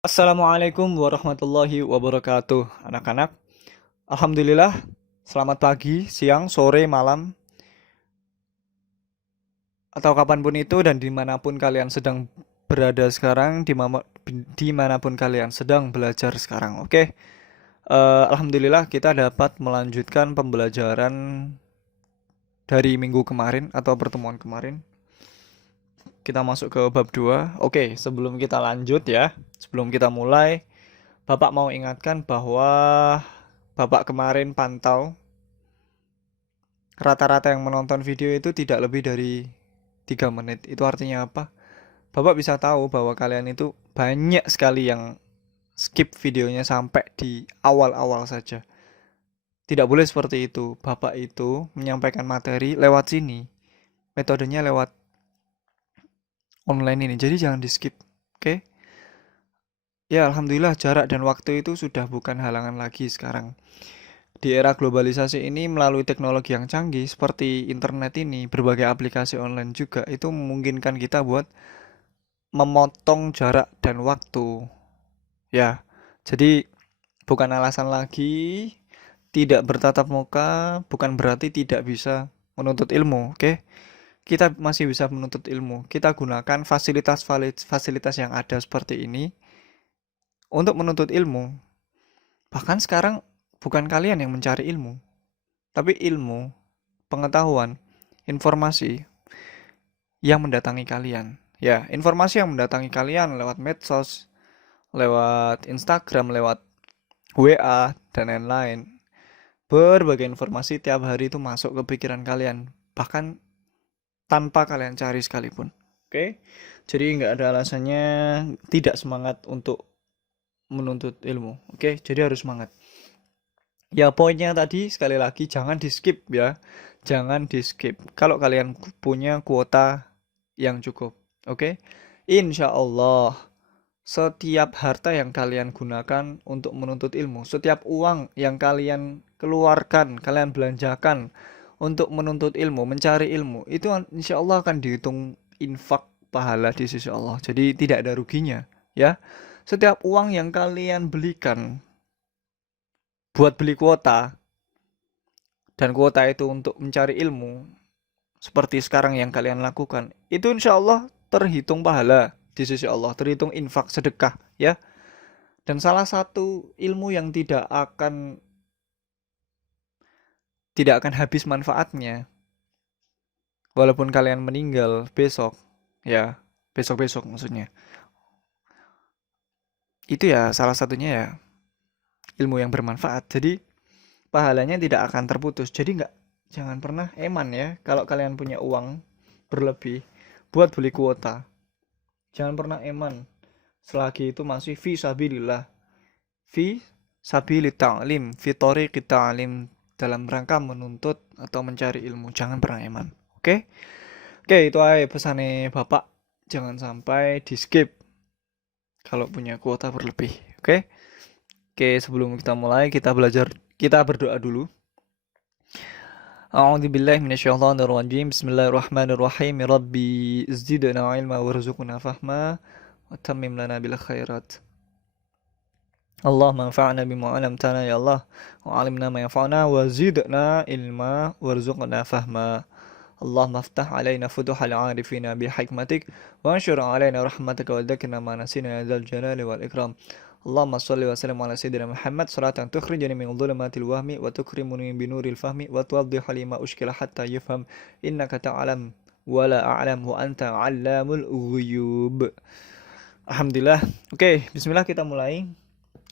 Assalamualaikum warahmatullahi wabarakatuh, anak-anak. Alhamdulillah, selamat pagi, siang, sore, malam, atau kapanpun itu dan dimanapun kalian sedang berada sekarang, dimanapun kalian sedang belajar sekarang. Oke. Alhamdulillah kita dapat melanjutkan pembelajaran dari minggu kemarin atau pertemuan kemarin. Kita masuk ke bab 2. Oke, sebelum kita lanjut ya, sebelum kita mulai, Bapak mau ingatkan bahwa Bapak kemarin pantau rata-rata yang menonton video itu tidak lebih dari 3 menit. Itu artinya apa? Bapak bisa tahu bahwa kalian itu banyak sekali yang skip videonya sampai di awal-awal saja. Tidak boleh seperti itu. Bapak itu menyampaikan materi lewat sini. Metodenya lewat online ini. Jadi jangan di skip. Oke? Ya, alhamdulillah jarak dan waktu itu sudah bukan halangan lagi sekarang. Di era globalisasi ini melalui teknologi yang canggih seperti internet ini, berbagai aplikasi online juga itu memungkinkan kita buat memotong jarak dan waktu. Ya, jadi bukan alasan lagi tidak bertatap muka, bukan berarti tidak bisa menuntut ilmu, oke? Kita masih bisa menuntut ilmu. Kita gunakan fasilitas yang ada seperti ini untuk menuntut ilmu. Bahkan sekarang bukan kalian yang mencari ilmu, tapi ilmu, pengetahuan, informasi yang mendatangi kalian. Ya, informasi yang mendatangi kalian lewat medsos, lewat Instagram, lewat WA, dan lain-lain. Berbagai informasi tiap hari itu masuk ke pikiran kalian, bahkan tanpa kalian cari sekalipun. Oke, jadi nggak ada alasannya tidak semangat untuk menuntut ilmu. Oke, jadi harus semangat. Ya, poinnya tadi sekali lagi jangan di skip ya. Jangan di skip. Kalau kalian punya kuota yang cukup. Oke. Insya Allah setiap harta yang kalian gunakan untuk menuntut ilmu, setiap uang yang kalian keluarkan, kalian belanjakan untuk menuntut ilmu, mencari ilmu, itu insya Allah akan dihitung infak pahala di sisi Allah. Jadi tidak ada ruginya, ya. Setiap uang yang kalian belikan buat beli kuota, dan kuota itu untuk mencari ilmu, seperti sekarang yang kalian lakukan, itu insya Allah terhitung pahala di sisi Allah, terhitung infak sedekah, ya. Dan salah satu ilmu yang tidak akan habis manfaatnya, walaupun kalian meninggal besok, ya, besok-besok maksudnya. Itu ya salah satunya ya ilmu yang bermanfaat. Jadi pahalanya tidak akan terputus. Jadi jangan pernah eman ya kalau kalian punya uang berlebih buat beli kuota. Jangan pernah eman selagi itu masih fi sabilillah, fi sabili ta'lim, fi tariqi ta'lim, dalam rangka menuntut atau mencari ilmu. Jangan pernah eman. Oke? Oke, itu aja pesannya Bapak. Jangan sampai di skip kalau punya kuota berlebih. Oke? Oke, sebelum kita mulai kita berdoa dulu. A'udzu billahi minasyaitonir rajim. Bismillahirrahmanirrahim. Rabbi zidna ilma warzuqna fahma wa tammim lana bil khairat. Allahumma anfa'na bima 'allamtana ya Allah wa 'allimna ma yanfa'una wa zidna ilma warzuqna fahma. Allahumma aftah 'alaina futuhal 'arifina bi hikmatik wa anshur 'alaina rahmataka wa dzakirna ma nasina ya dzal jalali wal ikram. Allahumma shalli wa sallim ala sayyidina Muhammad salatan tukhrijani min dhulumatil wahmi wa tukrimuni bi nuril fahmi wa tuwaddihu li ma ushkila hatta yufham innaka ta'lam wa la a'lam wa anta 'allamul ghuyub. Alhamdulillah. Oke, bismillah kita mulai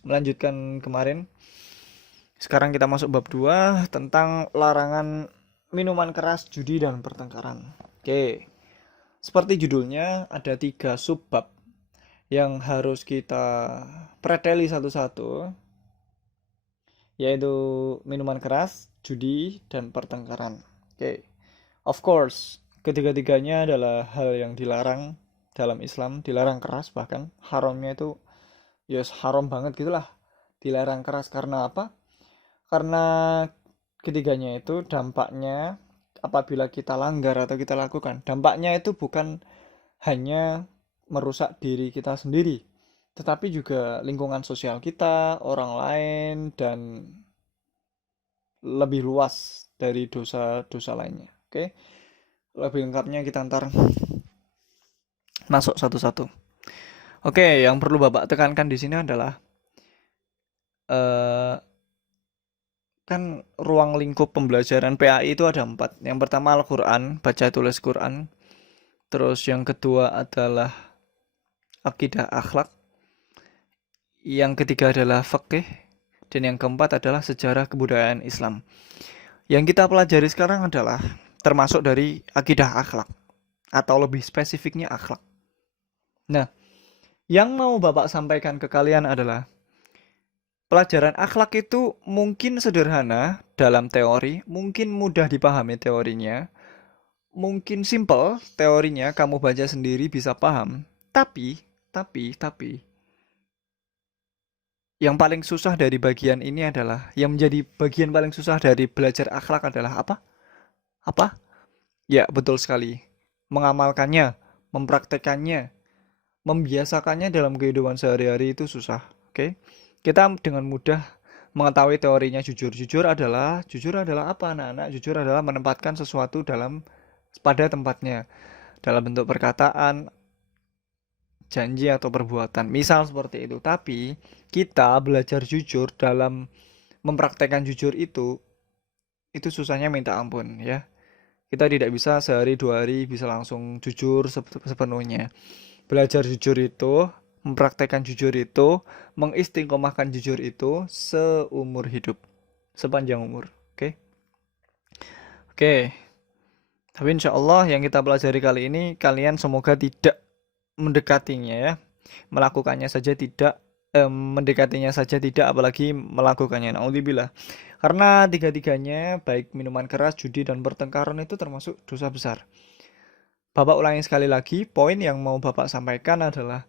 melanjutkan kemarin. Sekarang kita masuk bab 2 tentang larangan minuman keras, judi dan pertengkaran. Oke. Seperti judulnya ada 3 subbab yang harus kita preteli satu-satu, yaitu minuman keras, judi, dan pertengkaran. Oke. Of course, ketiga-tiganya adalah hal yang dilarang dalam Islam, dilarang keras, bahkan haramnya itu ya haram banget gitulah. Dilarang keras karena apa? Karena ketiganya itu dampaknya apabila kita langgar atau kita lakukan, dampaknya itu bukan hanya merusak diri kita sendiri, tetapi juga lingkungan sosial kita, orang lain, dan lebih luas dari dosa-dosa lainnya. Oke, lebih lengkapnya kita ntar masuk satu-satu. Oke, yang perlu Bapak tekankan di sini adalah eh, kan ruang lingkup pembelajaran PAI itu ada 4. Yang pertama Al-Quran, baca tulis Quran. Terus yang kedua adalah akidah akhlak. Yang ketiga adalah fikih. Dan yang keempat adalah sejarah kebudayaan Islam. Yang kita pelajari sekarang adalah termasuk dari akidah akhlak. Atau lebih spesifiknya akhlak. Nah, yang mau Bapak sampaikan ke kalian adalah pelajaran akhlak itu mungkin sederhana dalam teori, mungkin mudah dipahami teorinya, mungkin simple teorinya, kamu baca sendiri bisa paham. Tapi, yang paling susah dari bagian ini adalah, yang menjadi bagian paling susah dari belajar akhlak adalah apa? Apa? Ya, betul sekali. Mengamalkannya, mempraktekannya, membiasakannya dalam kehidupan sehari-hari itu susah. Oke? Kita dengan mudah mengetahui teorinya jujur. Jujur adalah apa, anak-anak? Jujur adalah menempatkan sesuatu pada tempatnya. Dalam bentuk perkataan, janji atau perbuatan. Misal seperti itu. Tapi kita belajar jujur dalam mempraktekkan jujur itu susahnya minta ampun ya. Kita tidak bisa sehari 2 hari bisa langsung jujur sepenuhnya. Belajar jujur itu, mempraktekkan jujur itu, mengistiqomahkan jujur itu seumur hidup, sepanjang umur. Oke? Oke. Tapi insya Allah yang kita pelajari kali ini, kalian semoga tidak mendekatinya ya. Melakukannya saja tidak, mendekatinya saja tidak, apalagi melakukannya. Naudzubillah. Karena tiga-tiganya, baik minuman keras, judi, dan pertengkaran itu termasuk dosa besar. Bapak ulangi sekali lagi, poin yang mau Bapak sampaikan adalah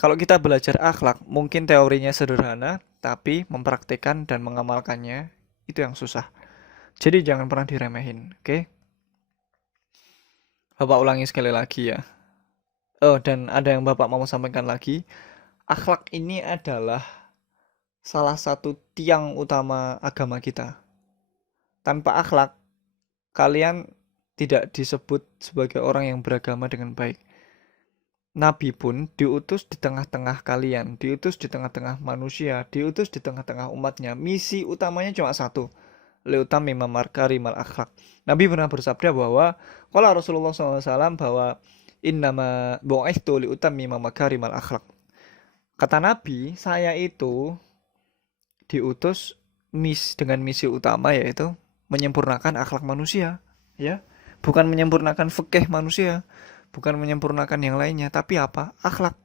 kalau kita belajar akhlak, mungkin teorinya sederhana, tapi mempraktikkan dan mengamalkannya itu yang susah. Jadi jangan pernah diremehin, oke? Bapak ulangi sekali lagi ya. Oh, dan ada yang Bapak mau sampaikan lagi. Akhlak ini adalah salah satu tiang utama agama kita. Tanpa akhlak, kalian tidak disebut sebagai orang yang beragama dengan baik. Nabi pun diutus di tengah-tengah kalian, diutus di tengah-tengah manusia, diutus di tengah-tengah umatnya. Misi utamanya cuma satu, liutamima makarimal akhlak. Nabi pernah bersabda bahwa kalau Rasulullah SAW bahwa innama bu'ithtu liutamima makarimal akhlak. Kata Nabi, saya itu diutus dengan misi utama yaitu menyempurnakan akhlak manusia, ya. Bukan menyempurnakan fikih manusia, bukan menyempurnakan yang lainnya, tapi apa? Akhlak.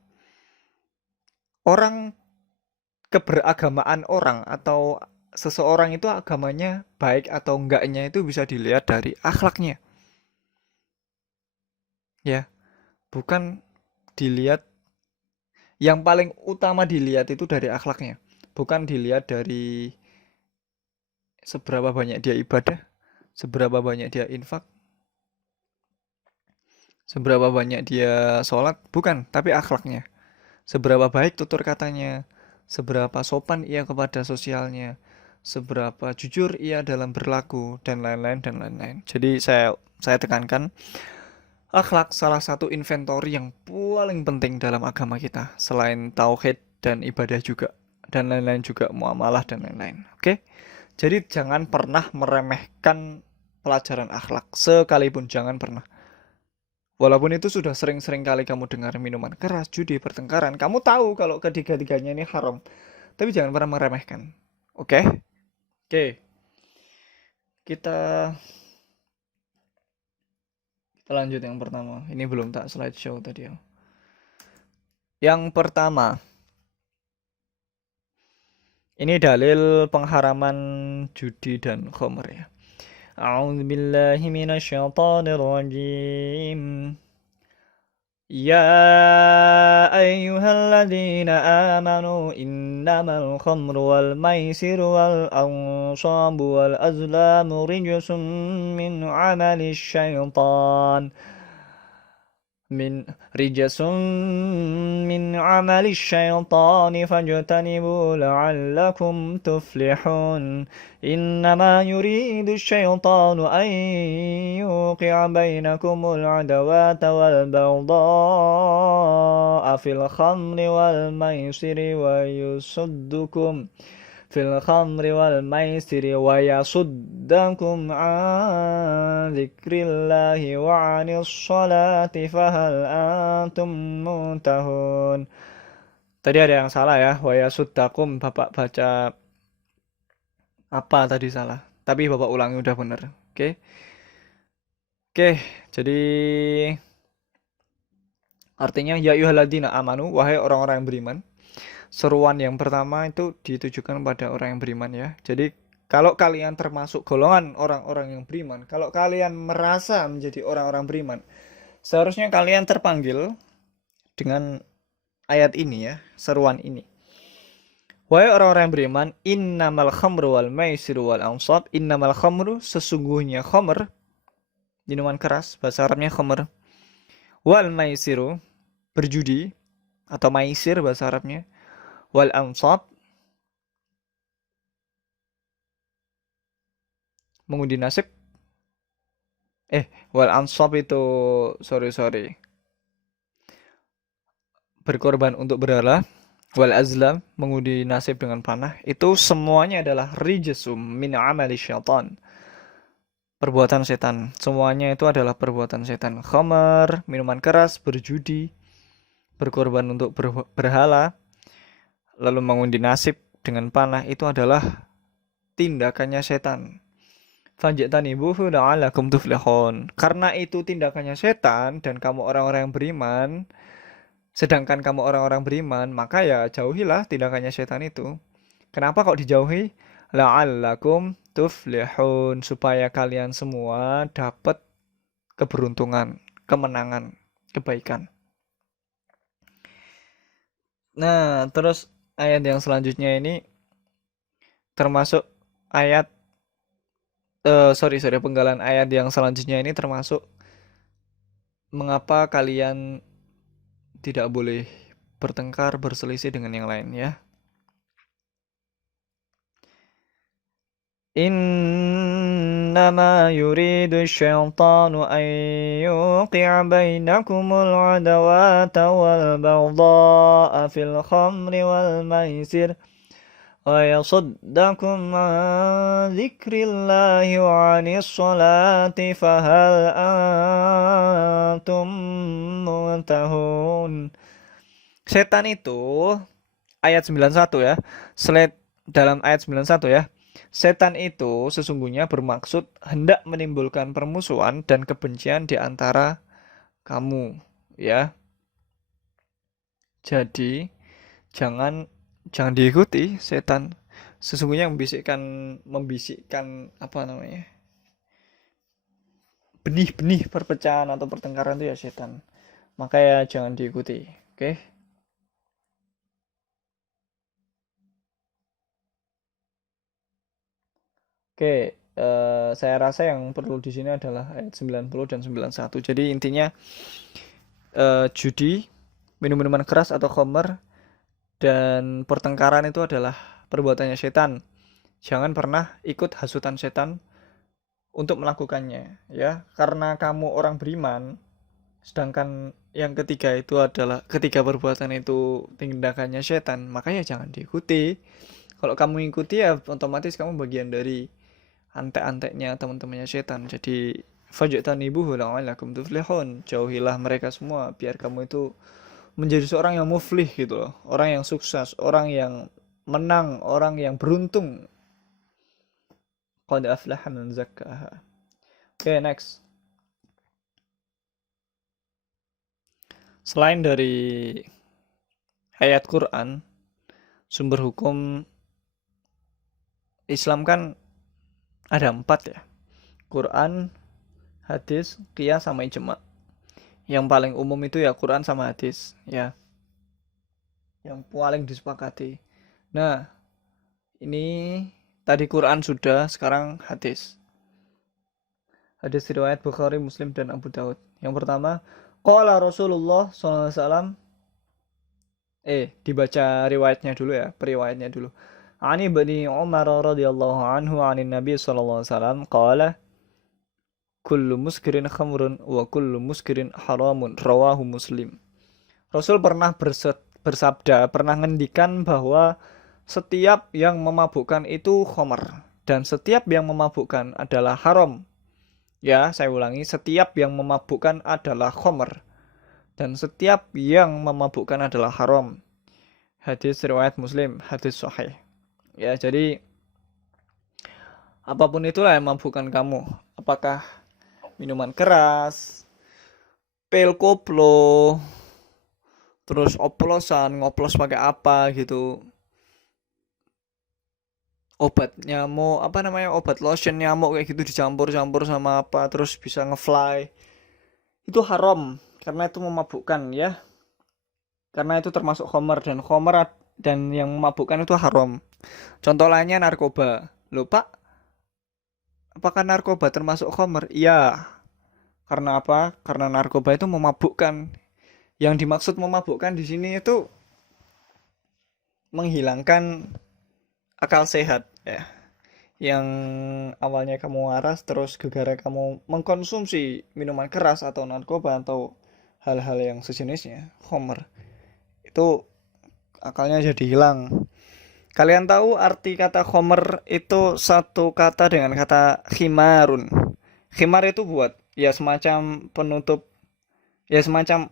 Orang, keberagamaan orang atau seseorang itu agamanya baik atau enggaknya itu bisa dilihat dari akhlaknya. Ya, bukan dilihat, yang paling utama dilihat itu dari akhlaknya. Bukan dilihat dari seberapa banyak dia ibadah, seberapa banyak dia infak, seberapa banyak dia sholat, bukan, tapi akhlaknya. Seberapa baik tutur katanya, seberapa sopan ia kepada sosialnya, seberapa jujur ia dalam berlaku, dan lain-lain dan lain-lain. Jadi saya tekankan, akhlak salah satu inventory yang paling penting dalam agama kita, selain tauhid dan ibadah juga, dan lain-lain juga, muamalah dan lain-lain. Oke? Jadi jangan pernah meremehkan pelajaran akhlak, sekalipun jangan pernah. Walaupun itu sudah sering-sering kali kamu dengar minuman keras, judi, pertengkaran, kamu tahu kalau ketiga-tiganya ini haram. Tapi jangan pernah meremehkan. Oke? Oke. Kita lanjut yang pertama. Ini belum tak slideshow tadi ya. Yang pertama. Ini dalil pengharaman judi dan khamr ya. A'udzu billahi minasyaitonir rajim. يا أيها الذين آمنوا إنما الخمر والميسر والأنصاب والأزلام رجس من عمل الشيطان min rijasun min amali syaitani fajtanibu la'allakum tuflihun. Innama yuridu syaitanu an yuqi'a bainakumul adawata wal baghdha'a fil khamri wal maisiri wa yusuddukum fil khamri wal maisiri wa yasuddakum an dzikrillahi wa 'anis sholati fahal antum muntahun. Tadi ada yang salah ya, wa yasuddakum Bapak baca apa tadi salah. Tapi Bapak ulangi udah bener. Oke. Oke, jadi artinya ya ayyuhalladzina amanu, wahai orang-orang yang beriman. Seruan yang pertama itu ditujukan pada orang yang beriman ya. Jadi kalau kalian termasuk golongan orang-orang yang beriman, kalau kalian merasa menjadi orang-orang beriman, seharusnya kalian terpanggil dengan ayat ini ya, seruan ini. Wahai orang-orang yang beriman, innamal khamru wal maisiru wal ansab, innamal khamru sesungguhnya khamr, minuman keras, bahasa Arabnya khamr, wal maisiru berjudi atau maisir bahasa Arabnya, wal ansab mengundi nasib, wal ansab itu sorry berkorban untuk berhala, wal azlam mengundi nasib dengan panah, itu semuanya adalah rijsum min amali syaitan, perbuatan setan. Semuanya itu adalah perbuatan setan. Khamar, minuman keras, berjudi, berkorban untuk berhala, lalu mengundi nasib dengan panah, itu adalah tindakannya setan. Fajtanibuhu la'allakum tuflihun. Karena itu tindakannya setan dan kamu orang-orang yang beriman, sedangkan kamu orang-orang beriman, maka ya jauhilah tindakannya setan itu. Kenapa kok dijauhi? La'allakum tuflihun, supaya kalian semua dapat keberuntungan, kemenangan, kebaikan. Nah, terus ayat yang selanjutnya ini termasuk ayat penggalan ayat yang selanjutnya ini termasuk mengapa kalian tidak boleh bertengkar, berselisih dengan yang lain ya. Innama yuridu syaitanu an yuqi'a bainakumul adawata wal baghdha'a fil khamri wal maisir wa yasuddakum an dzikrillahi wa 'anis sholati fahal antum muntahun. Setan itu ayat 91 ya. Dalam ayat 91 ya. Setan itu sesungguhnya bermaksud hendak menimbulkan permusuhan dan kebencian di antara kamu, ya. Jadi jangan diikuti setan. Sesungguhnya membisikkan apa namanya? Benih-benih perpecahan atau pertengkaran itu ya setan. Maka ya jangan diikuti, oke? Oke, saya rasa yang perlu di sini adalah ayat 90 dan 91. Jadi intinya judi, minum-minuman keras atau khamr, dan pertengkaran itu adalah perbuatannya setan. Jangan pernah ikut hasutan setan untuk melakukannya, ya. Karena kamu orang beriman, sedangkan yang ketiga itu adalah ketiga perbuatan itu tindakannya setan, makanya jangan diikuti. Kalau kamu ikuti ya otomatis kamu bagian dari antek-anteknya teman-temannya setan. Jadi fajtanibuhu la'allakum tuflihun. Jauhilah mereka semua biar kamu itu menjadi seorang yang muflih gitu loh. Orang yang sukses, orang yang menang, orang yang beruntung. Qad aflaha man zakkaha. Oke, next. Selain dari ayat Quran, sumber hukum Islam kan ada 4 ya. Quran, hadis, qiyas sama ijma. Yang paling umum itu ya Quran sama hadis ya. Yang paling disepakati. Nah, ini tadi Quran sudah, sekarang hadis. Hadis riwayat Bukhari, Muslim dan Abu Daud. Yang pertama, Qala Rasulullah sallallahu alaihi wasallam, dibaca riwayatnya dulu ya, periwayatnya dulu. Ani bani Umar radhiyallahu anhu anin Nabi sallallahu alaihi wasallam qala kullu muskirin khamrun wa kullu muskirin haramun rawahu Muslim. Rasul pernah bersabda, pernah ngendikan bahwa setiap yang memabukkan itu khamr dan setiap yang memabukkan adalah haram. Ya, saya ulangi, setiap yang memabukkan adalah khamr dan setiap yang memabukkan adalah haram. Hadis riwayat Muslim, hadis sahih. Ya, jadi apapun itulah yang memabukkan kamu. Apakah minuman keras, pil koplo, terus oplosan, ngoplos pakai apa gitu. Obat nyamuk, apa namanya, obat lotion nyamuk kayak gitu dicampur-campur sama apa, terus bisa ngefly. Itu haram karena itu memabukkan ya. Karena itu termasuk khamr dan yang memabukkan itu haram. Contoh lainnya narkoba. Loh, Pak, apakah narkoba termasuk khamr? Iya. Karena apa? Karena narkoba itu memabukkan. Yang dimaksud memabukkan di sini itu menghilangkan akal sehat ya. Yang awalnya kamu waras terus gara-gara kamu mengkonsumsi minuman keras atau narkoba atau hal-hal yang sejenisnya, khamr, itu akalnya jadi hilang. Kalian tahu arti kata khamr itu satu kata dengan kata khimarun. Khimar itu buat ya semacam penutup, ya semacam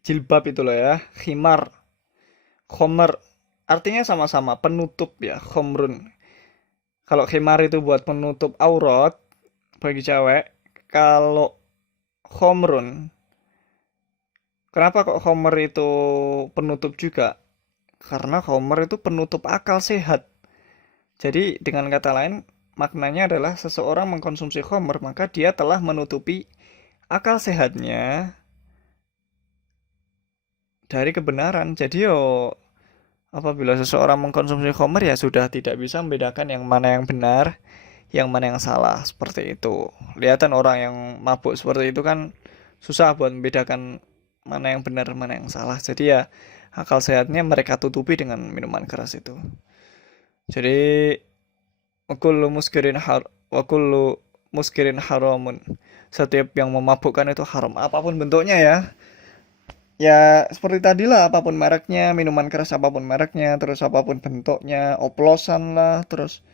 jilbab itu loh ya. Khimar, khamr artinya sama-sama penutup ya, khamrun. Kalau khimar itu buat penutup aurat bagi cewek, kalau khamrun, kenapa kok khamr itu penutup juga? Karena khamr itu penutup akal sehat. Jadi dengan kata lain, maknanya adalah seseorang mengkonsumsi khamr, maka dia telah menutupi akal sehatnya dari kebenaran. Jadi apabila seseorang mengkonsumsi khamr ya sudah tidak bisa membedakan yang mana yang benar, yang mana yang salah, seperti itu. Lihatan orang yang mabuk seperti itu kan susah buat membedakan mana yang benar, mana yang salah. Jadi ya akal sehatnya mereka tutupi dengan minuman keras itu. Jadi wa kullu muskirin haramun. Setiap yang memabukkan itu haram, apapun bentuknya ya. Ya seperti tadi lah, apapun mereknya, minuman keras apapun mereknya, terus apapun bentuknya, oplosan lah, terus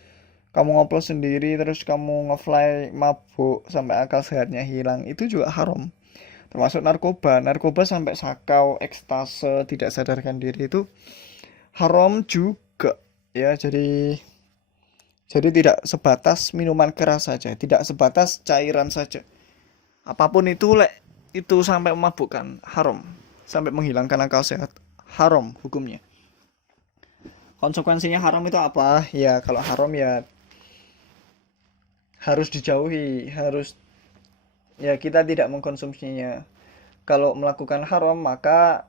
kamu ngoplos sendiri, terus kamu ngefly mabuk sampai akal sehatnya hilang, itu juga haram. Termasuk narkoba sampai sakau, ekstase, tidak sadarkan diri itu haram juga. Ya, jadi tidak sebatas minuman keras saja, tidak sebatas cairan saja. Apapun itu itu sampai memabukkan, haram. Sampai menghilangkan akal sehat, haram hukumnya. Konsekuensinya haram itu apa? Ya kalau haram ya harus dijauhi, ya kita tidak mengkonsumsinya. Kalau melakukan haram maka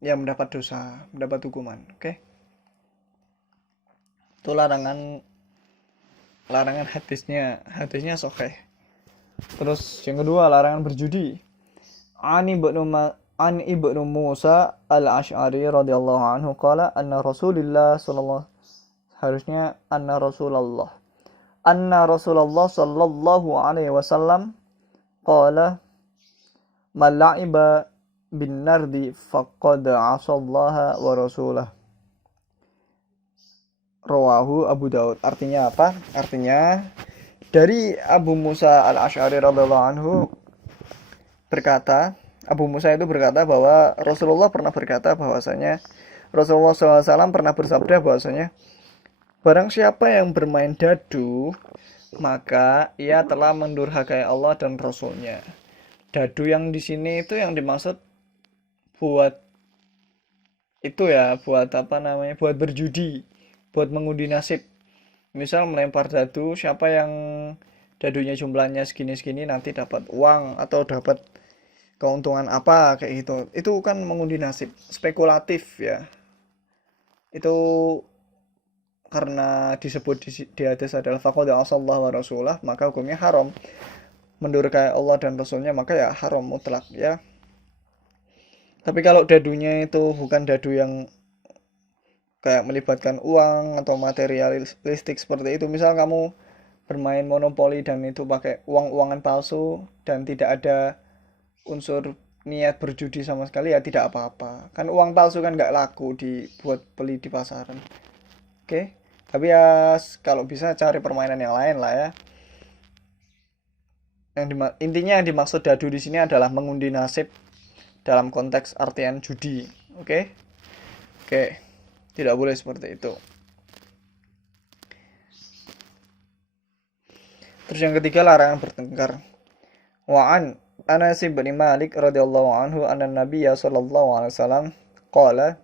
ya mendapat dosa, mendapat hukuman. Oke? Itu larangan hadisnya sahih. Terus yang kedua, larangan berjudi. An Ibnu Musa al-Ash'ari radhiyallahu anhu qala anna Rasulullah sallallahu, harusnya anna Rasulullah sallallahu alaihi wasallam qala man la'iba bin nardi faqad 'asallaha wa rasulah. Rawahu Abu Daud. Artinya apa? Artinya dari Abu Musa al-Ash'ari radhiyallahu anhu berkata, Abu Musa itu berkata bahwa Rasulullah pernah berkata bahwasanya Rasulullah SAW pernah bersabda bahwasanya barang siapa yang bermain dadu maka ia telah mendurhakai Allah dan Rasulnya. Dadu yang di sini itu yang dimaksud buat itu ya, buat apa namanya, buat berjudi, buat mengundi nasib. Misal melempar dadu, siapa yang dadunya jumlahnya segini-segini nanti dapat uang atau dapat keuntungan apa kayak gitu. Itu kan mengundi nasib, spekulatif ya. Itu karena disebut di hadis adalah faqad asallahu wa rasulah, maka hukumnya haram. Mendurhakai Allah dan Rasulnya maka ya haram mutlak ya. Tapi kalau dadunya itu bukan dadu yang kayak melibatkan uang atau materialistik seperti itu, misal kamu bermain monopoli dan itu pakai uang-uangan palsu dan tidak ada unsur niat berjudi sama sekali, ya tidak apa-apa. Kan uang palsu kan nggak laku dibuat beli di pasaran. Oke, tapi ya kalau bisa cari permainan yang lain lah ya. Intinya yang dimaksud dadu di sini adalah mengundi nasib dalam konteks artian judi. Oke, oke, tidak boleh seperti itu. Terus yang ketiga, larangan bertengkar. Wa'an Anas bin Malik radhiyallahu anhu anna Nabiyya sallallahu alaihi wasallam qala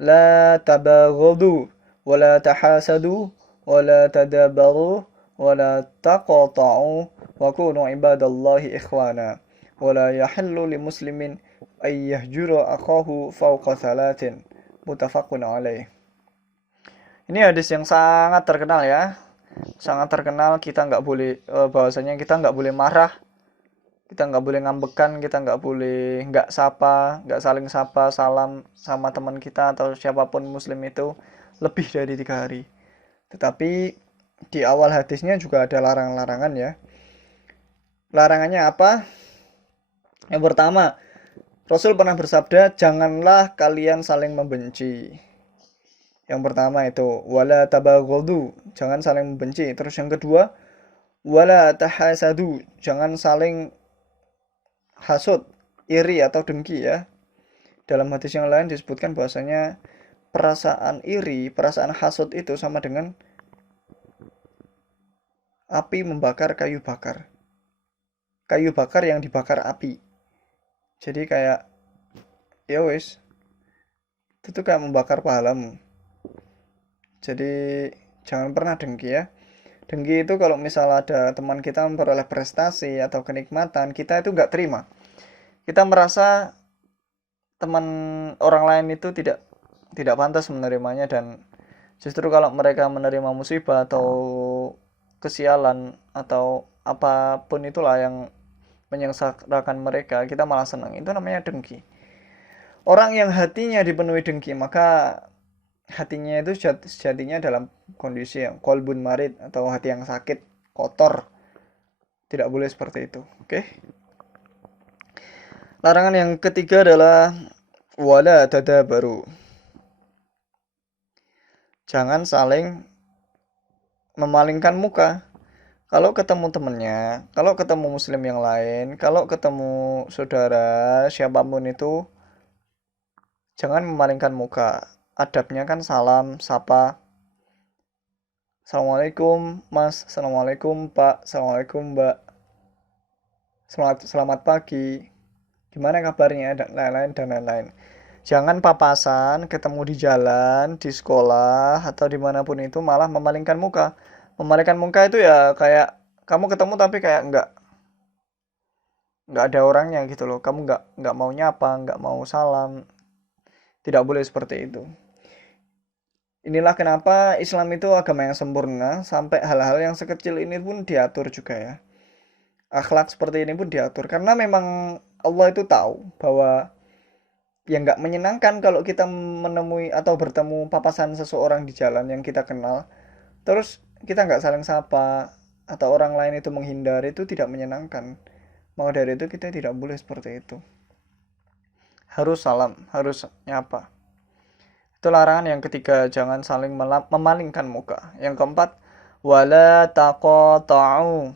la tabaghadu wa la tahasadu wa la tadabaru wa la taqata'u wa kunu ibadallahi ikhwana wa la yahillu li muslimin ay yahjura akahu fawqa thalathin, muttafaqun alaih. Ini hadis yang sangat terkenal ya, sangat terkenal. Kita nggak boleh bahwasanya kita nggak boleh marah, kita nggak boleh ngambekan, kita nggak boleh nggak sapa, nggak saling sapa salam sama teman kita atau siapapun muslim itu lebih dari 3 hari. Tetapi di awal hadisnya juga ada larangan-larangan ya. Larangannya apa? Yang pertama, Rasul pernah bersabda, janganlah kalian saling membenci. Yang pertama itu wala tabaghadu, jangan saling membenci. Terus yang kedua, wala tahasadu, jangan saling hasud, iri atau dengki ya. Dalam hadis yang lain disebutkan bahwasanya perasaan iri, perasaan hasud itu sama dengan api membakar kayu bakar. Kayu bakar yang dibakar api. Jadi kayak ya wis, itu tuh kayak membakar pahalamu. Jadi jangan pernah dengki ya. Dengki itu kalau misal ada teman kita memperoleh prestasi atau kenikmatan, kita itu nggak terima. Kita merasa teman orang lain itu tidak pantas menerimanya, dan justru kalau mereka menerima musibah atau kesialan atau apapun itulah yang menyengsarakan mereka, kita malah senang. Itu namanya dengki. Orang yang hatinya dipenuhi dengki, maka hatinya itu sejatinya dalam kondisi yang kolbun marid atau hati yang sakit, kotor. Tidak boleh seperti itu. Oke. Larangan yang ketiga adalah wala tadabaru. Jangan saling memalingkan muka. Kalau ketemu temennya, kalau ketemu muslim yang lain, kalau ketemu saudara, siapapun itu, jangan memalingkan muka. Adabnya kan salam, sapa. Assalamualaikum mas, assalamualaikum pak, assalamualaikum mbak, selamat pagi, gimana kabarnya, dan lain-lain dan lain-lain. Jangan papasan, ketemu di jalan, di sekolah, atau dimanapun itu malah memalingkan muka. Memalingkan muka itu ya kayak kamu ketemu tapi kayak nggak ada orangnya gitu loh. Kamu nggak mau nyapa, nggak mau salam. Tidak boleh seperti itu. Inilah kenapa Islam itu agama yang sempurna, sampai hal-hal yang sekecil ini pun diatur juga ya. Akhlak seperti ini pun diatur karena memang Allah itu tahu bahwa yang nggak menyenangkan kalau kita menemui atau bertemu papasan seseorang di jalan yang kita kenal, terus kita nggak saling sapa atau orang lain itu menghindar, itu tidak menyenangkan. Maka dari itu kita tidak boleh seperti itu. Harus salam, harus nyapa. Itu larangan yang ketiga, jangan saling memalingkan muka. Yang keempat, wala taqata'u.